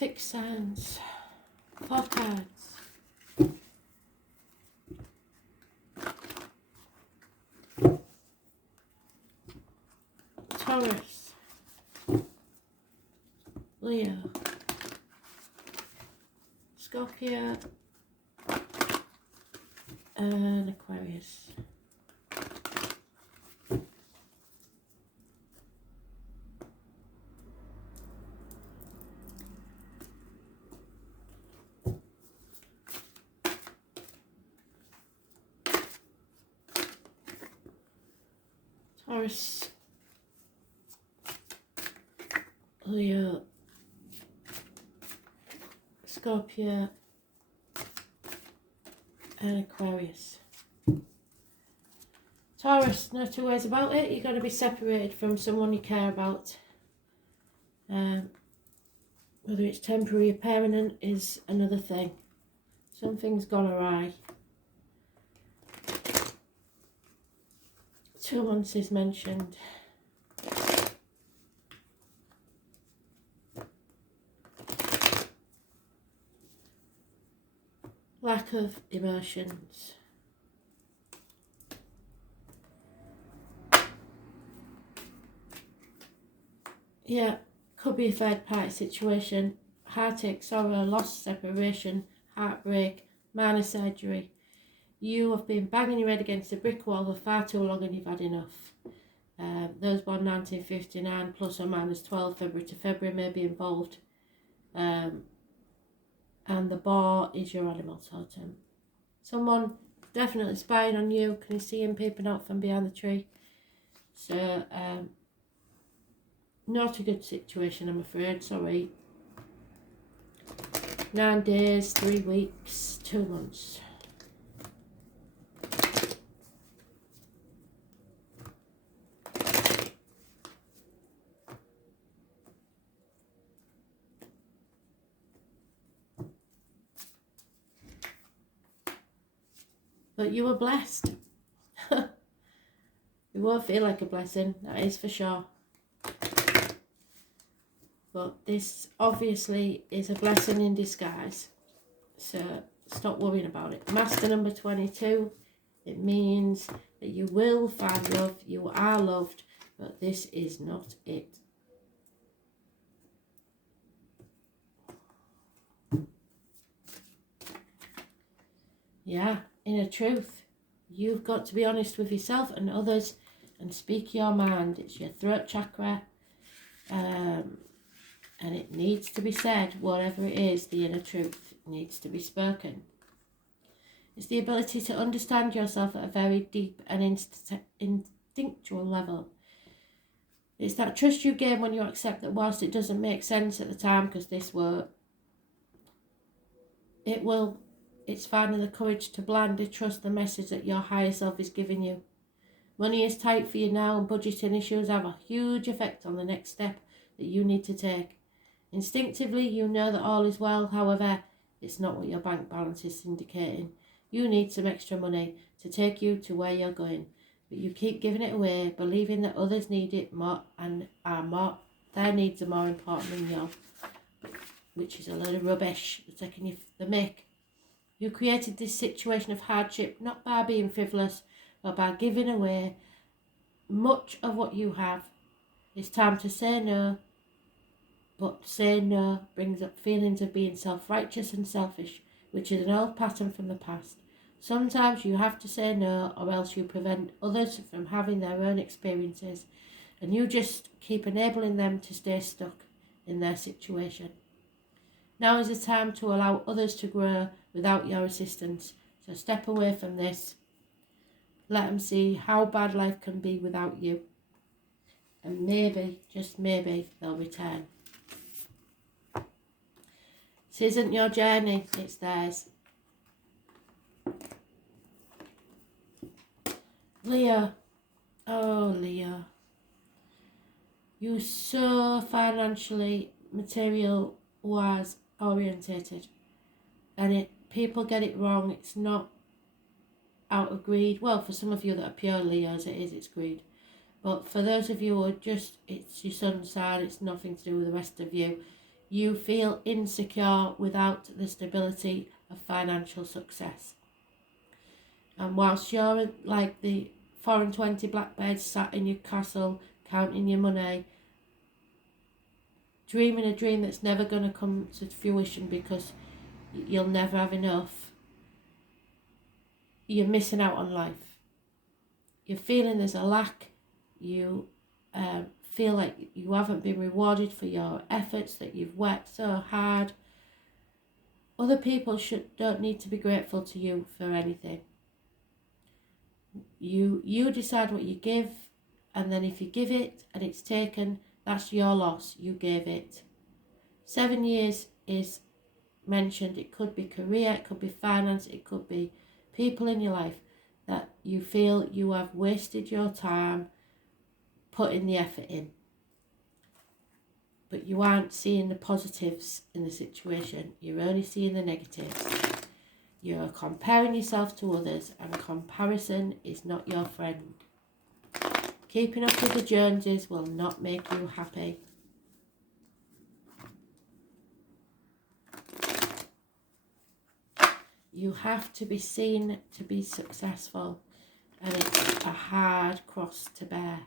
fixed signs. 4 cards. Taurus, Leo, Scorpio, and Aquarius. Taurus, Leo, Scorpio, and Aquarius. Taurus, no two ways about it. You're going to be separated from someone you care about. Whether it's temporary or permanent is another thing. Something's gone awry. 2 months is mentioned. Lack of emotions. Yeah, could be a third party situation. Heartache, sorrow, loss, separation, heartbreak, minor surgery. You have been banging your head against a brick wall for far too long and you've had enough. Those born 1959 plus or minus 12 February to February may be involved. And the boar is your animal totem. Someone definitely spying on you. Can you see him peeping out from behind the tree? So, not a good situation, I'm afraid. Sorry. 9 days, 3 weeks, 2 months. But you were blessed. It won't feel like a blessing, that is for sure. But this obviously is a blessing in disguise. So stop worrying about it. Master number 22. It means that you will find love. You are loved. But this is not it. Yeah, inner truth. You've got to be honest with yourself and others and speak your mind. It's your throat chakra. And it needs to be said, whatever it is, the inner truth needs to be spoken. It's the ability to understand yourself at a very deep and instinctual level. It's that trust you gain when you accept that whilst it doesn't make sense at the time, because this won't, it will. It's finding the courage to blindly trust the message that your higher self is giving you. Money is tight for you now and budgeting issues have a huge effect on the next step that you need to take. Instinctively, you know that all is well, however, it's not what your bank balance is indicating. You need some extra money to take you to where you're going, but you keep giving it away, believing that others need it more and their needs are more important than yours, which is a load of rubbish. They're taking the mick. You created this situation of hardship not by being frivolous, but by giving away much of what you have. It's time to say no. But saying no brings up feelings of being self-righteous and selfish, which is an old pattern from the past. Sometimes you have to say no, or else you prevent others from having their own experiences, and you just keep enabling them to stay stuck in their situation. Now is the time to allow others to grow without your assistance. So step away from this. Let them see how bad life can be without you. And maybe, just maybe, they'll return. This isn't your journey, it's theirs. Leo. Oh, Leo. You're so financially, material-wise orientated. And people get it wrong. It's not out of greed. Well, for some of you that are pure Leos, it's greed. But for those of you who are just, it's your sun sign, it's nothing to do with the rest of you. You feel insecure without the stability of financial success. And whilst you're like the 4 and 20 blackbirds sat in your castle counting your money, dreaming a dream that's never going to come to fruition because you'll never have enough, you're missing out on life. You're feeling there's a lack. You feel like you haven't been rewarded for your efforts, that you've worked so hard. Other people don't need to be grateful to you for anything. You decide what you give, and then if you give it and it's taken, that's your loss. You gave it. 7 years is mentioned. It could be career, it could be finance, it could be people in your life that you feel you have wasted your time putting the effort in. But you aren't seeing the positives in the situation. You're only seeing the negatives. You're comparing yourself to others, and comparison is not your friend. Keeping up with the Joneses will not make you happy. You have to be seen to be successful, and it's a hard cross to bear.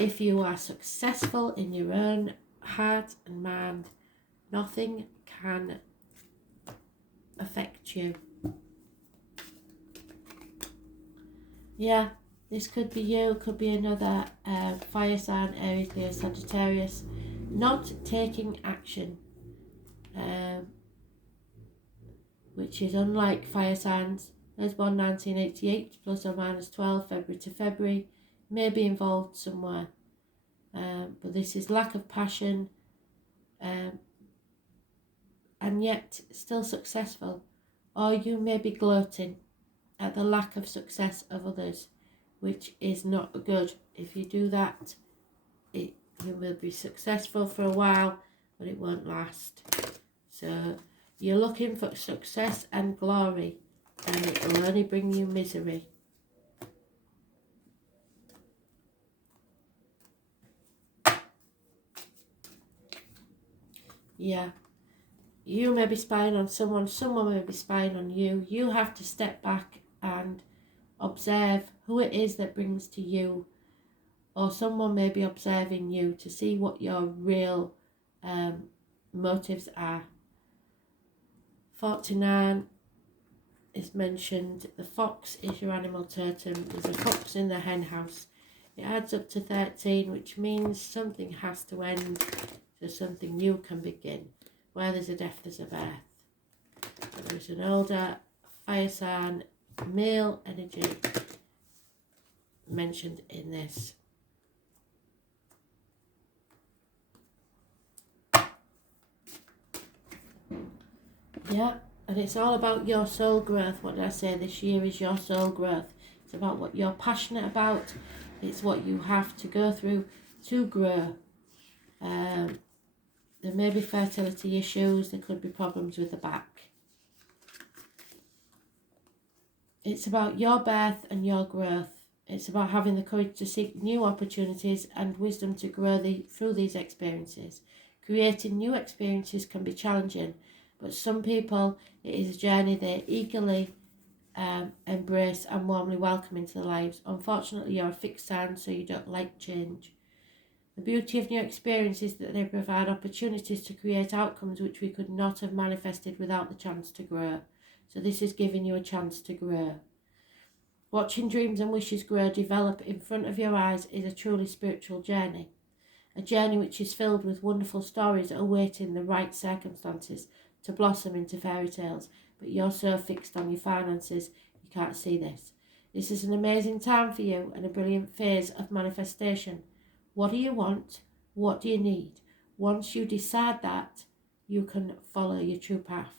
If you are successful in your own heart and mind, nothing can affect you. Yeah, this could be you, could be another fire sign, Aries, Leo, Sagittarius, not taking action, which is unlike fire signs. Those born 1988, plus or minus 12, February to February, may be involved somewhere. But this is lack of passion, and yet still successful. Or you may be gloating at the lack of success of others, which is not good. If you do that, you will be successful for a while, but it won't last. So you're looking for success and glory, and it will only bring you misery. Yeah, you may be spying on someone may be spying on you. You have to step back and observe who it is that brings to you, or someone may be observing you to see what your real motives are. 49 is mentioned. The fox is your animal totem. There's a fox in the hen house. It adds up to 13, which means something has to end so something new can begin. Where there's a death, there's a birth. So there's an older fire sign, male energy mentioned in this. Yeah, and it's all about your soul growth. What did I say? This year is your soul growth. It's about what you're passionate about. It's what you have to go through to grow. There may be fertility issues. There could be problems with the back. It's about your birth and your growth. It's about having the courage to seek new opportunities and wisdom to grow through these experiences. Creating new experiences can be challenging, but some people, it is a journey they eagerly embrace and warmly welcome into their lives. Unfortunately, you're a fixed sign, so you don't like change. The beauty of new experiences is that they provide opportunities to create outcomes which we could not have manifested without the chance to grow. So this is giving you a chance to grow. Watching dreams and wishes grow, develop in front of your eyes is a truly spiritual journey. A journey which is filled with wonderful stories awaiting the right circumstances to blossom into fairy tales. But you're so fixed on your finances, you can't see this. This is an amazing time for you and a brilliant phase of manifestation. What do you want? What do you need? Once you decide that, you can follow your true path.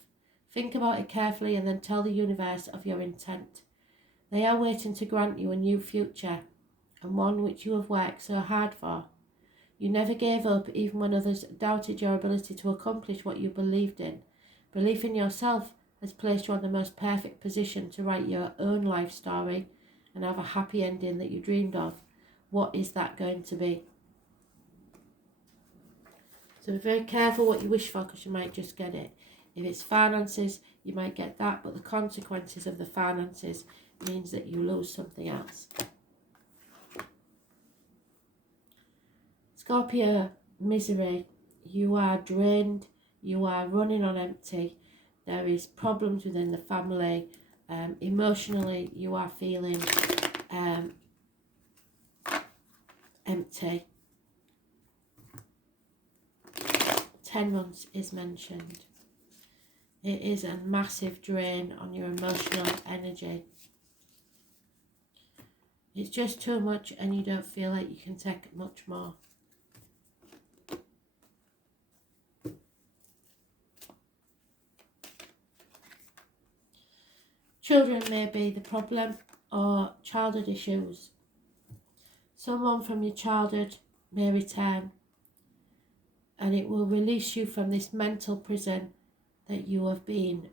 Think about it carefully and then tell the universe of your intent. They are waiting to grant you a new future, and one which you have worked so hard for. You never gave up even when others doubted your ability to accomplish what you believed in. Belief in yourself has placed you on the most perfect position to write your own life story and have a happy ending that you dreamed of. What is that going to be? So be very careful what you wish for, because you might just get it. If it's finances, you might get that, but the consequences of the finances means that you lose something else. Scorpio, misery. You are drained. You are running on empty. There is problems within the family. Emotionally, you are feeling empty. 10 months is mentioned. It is a massive drain on your emotional energy. It's just too much and you don't feel like you can take much more. Children may be the problem, or childhood issues. Someone from your childhood may return, and it will release you from this mental prison that you have been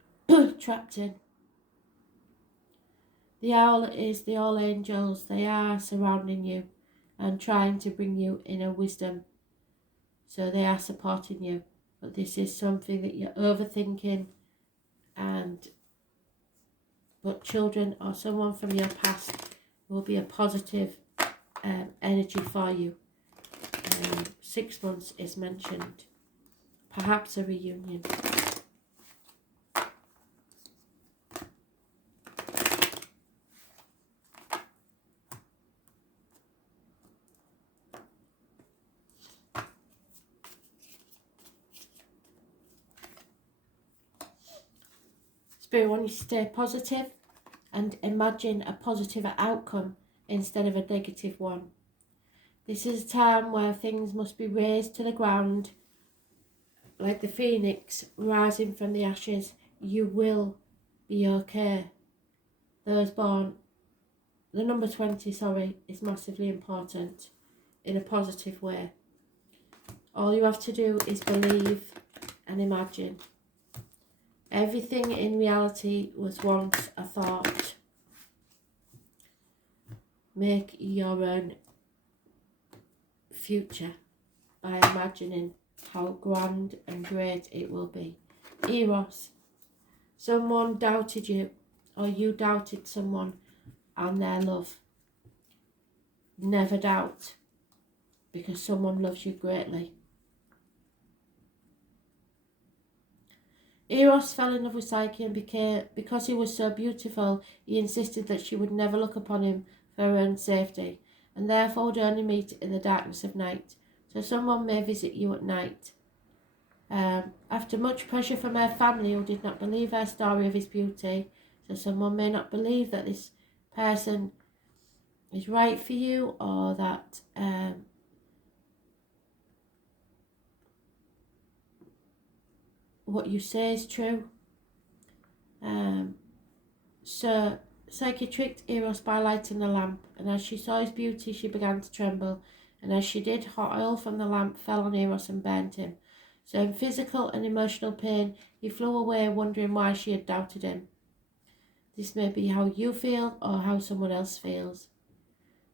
trapped in. The owl is the all angels. They are surrounding you and trying to bring you inner wisdom. So they are supporting you. But this is something that you're overthinking, but children or someone from your past will be a positive energy for you. 6 months is mentioned. Perhaps a reunion. Spirit wants you to stay positive and imagine a positive outcome instead of a negative one. This is a time where things must be raised to the ground, like the phoenix rising from the ashes. You will be okay. Those born, the number 20, is massively important in a positive way. All you have to do is believe and imagine. Everything in reality was once a thought. Make your own future by imagining how grand and great it will be. Eros. Someone doubted you, or you doubted someone and their love. Never doubt, because someone loves you greatly. Eros fell in love with Psyche and because he was so beautiful, he insisted that she would never look upon him for her own safety, and therefore would only meet in the darkness of night. So someone may visit you at night. After much pressure from her family, who did not believe her story of his beauty, so someone may not believe that this person is right for you, or that what you say is true. So Psyche tricked Eros by lighting the lamp, and as she saw his beauty, she began to tremble, and as she did, hot oil from the lamp fell on Eros and burnt him. So in physical and emotional pain, he flew away, wondering why she had doubted him. This may be how you feel or how someone else feels.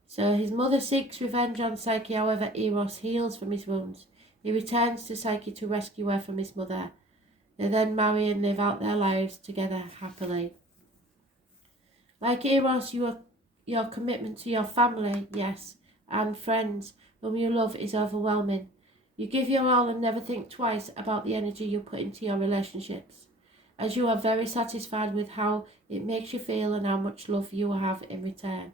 So his mother seeks revenge on Psyche, however Eros heals from his wounds. He returns to Psyche to rescue her from his mother. They then marry and live out their lives together happily. Like Eros, your commitment to your family, yes, and friends whom you love is overwhelming. You give your all and never think twice about the energy you put into your relationships, as you are very satisfied with how it makes you feel and how much love you have in return.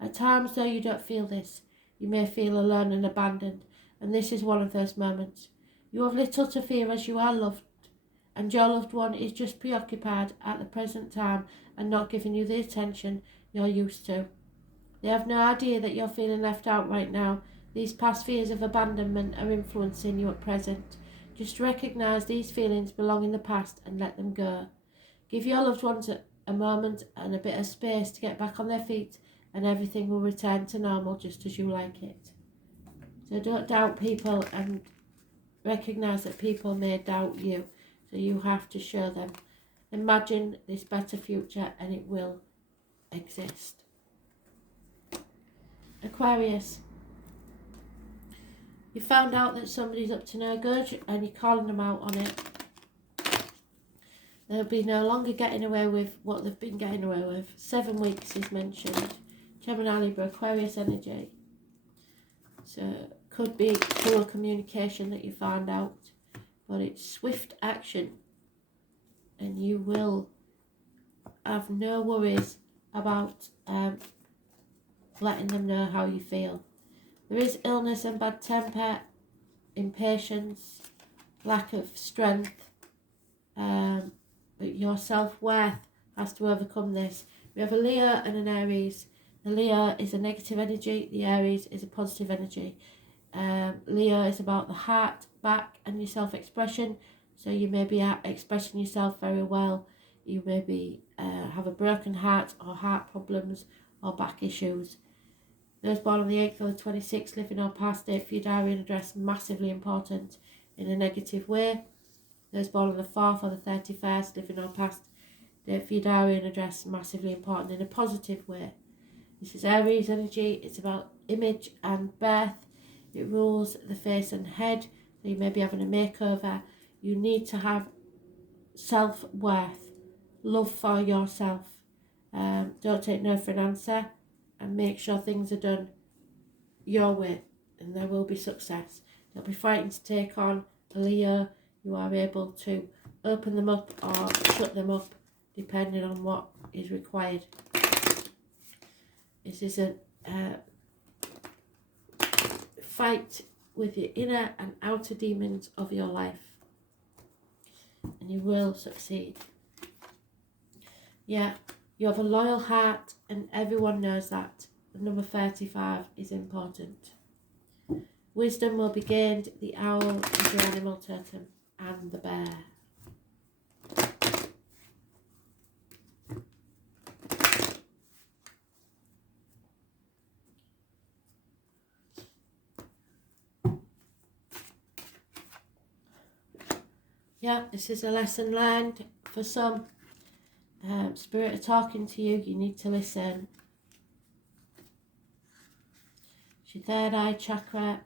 At times, though you don't feel this, you may feel alone and abandoned, and this is one of those moments. You have little to fear as you are loved, and your loved one is just preoccupied at the present time and not giving you the attention you're used to. They have no idea that you're feeling left out right now. These past fears of abandonment are influencing you at present. Just recognise these feelings belong in the past and let them go. Give your loved ones a moment and a bit of space to get back on their feet, and everything will return to normal just as you like it. So don't doubt people, and recognise that people may doubt you. So you have to show them. Imagine this better future and it will exist. Aquarius. You found out that somebody's up to no good and you're calling them out on it. They'll be no longer getting away with what they've been getting away with. 7 weeks is mentioned. Gemini, Libra, Aquarius energy. So could be through a communication that you found out. But it's swift action. And you will have no worries about letting them know how you feel. There is illness and bad temper, impatience, lack of strength, but your self-worth has to overcome this. We have a Leo and an Aries. The Leo is a negative energy, the Aries is a positive energy. Leo is about the heart, back and your self-expression, so you may be expressing yourself very well. You maybe have a broken heart or heart problems or back issues. Those born on the 8th or the 26th, living or past, date for your diary and address, massively important in a negative way. Those born on the 4th or the 31st, living or past, date for your diary and address, massively important in a positive way. This is Aries energy. It's about image and birth. It rules the face and head. So you may be having a makeover. You need to have self-worth, love for yourself. Don't take no for an answer, and make sure things are done your way, and there will be success. Don't be frightened to take on a Leo. You are able to open them up or shut them up depending on what is required. This is a fight with your inner and outer demons of your life, and you will succeed. Yeah, you have a loyal heart, and everyone knows that. The number 35 is important. Wisdom will be gained. The owl is your animal totem, and the bear. Yeah, this is a lesson learned for some. Spirit are talking to you. You need to listen. It's your third eye chakra.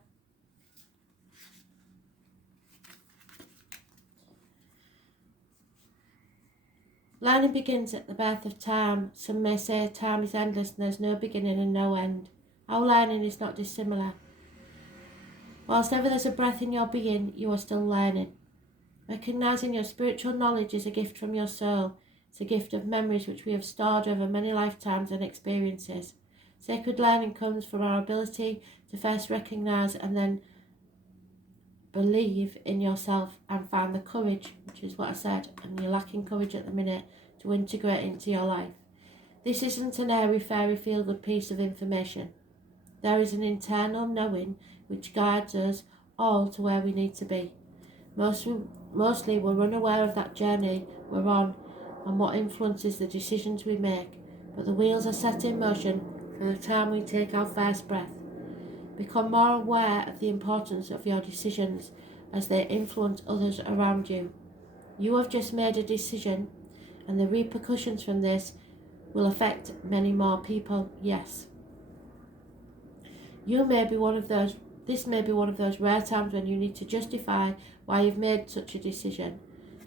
Learning begins at the birth of time. Some may say time is endless and there's no beginning and no end. Our learning is not dissimilar. Whilst ever there's a breath in your being, you are still learning. Recognising your spiritual knowledge is a gift from your soul. It's a gift of memories which we have stored over many lifetimes and experiences. Sacred learning comes from our ability to first recognise and then believe in yourself and find the courage, which is what I said, and you're lacking courage at the minute, to integrate into your life. This isn't an airy fairy feel-good piece of information. There is an internal knowing which guides us all to where we need to be. Mostly we're unaware of that journey we're on and what influences the decisions we make, but the wheels are set in motion from the time we take our first breath. Become more aware of the importance of your decisions as they influence others around you. You have just made a decision, and the repercussions from this will affect many more people, yes. This may be one of those rare times when you need to justify why you've made such a decision,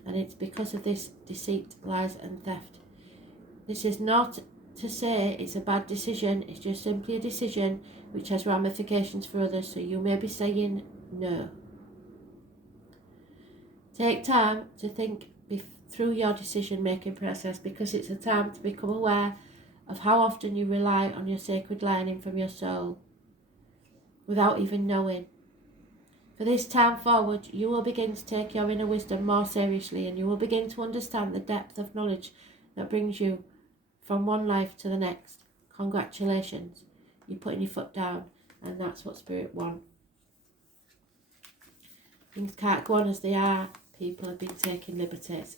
and it's because of this deceit, lies and theft. This is not to say it's a bad decision, it's just simply a decision which has ramifications for others, so you may be saying no. Take time to think through your decision-making process, because it's a time to become aware of how often you rely on your sacred learning from your soul without even knowing. For this time forward, you will begin to take your inner wisdom more seriously, and you will begin to understand the depth of knowledge that brings you from one life to the next. Congratulations, you're putting your foot down, and that's what Spirit wants. Things can't go on as they are. People have been taking liberties.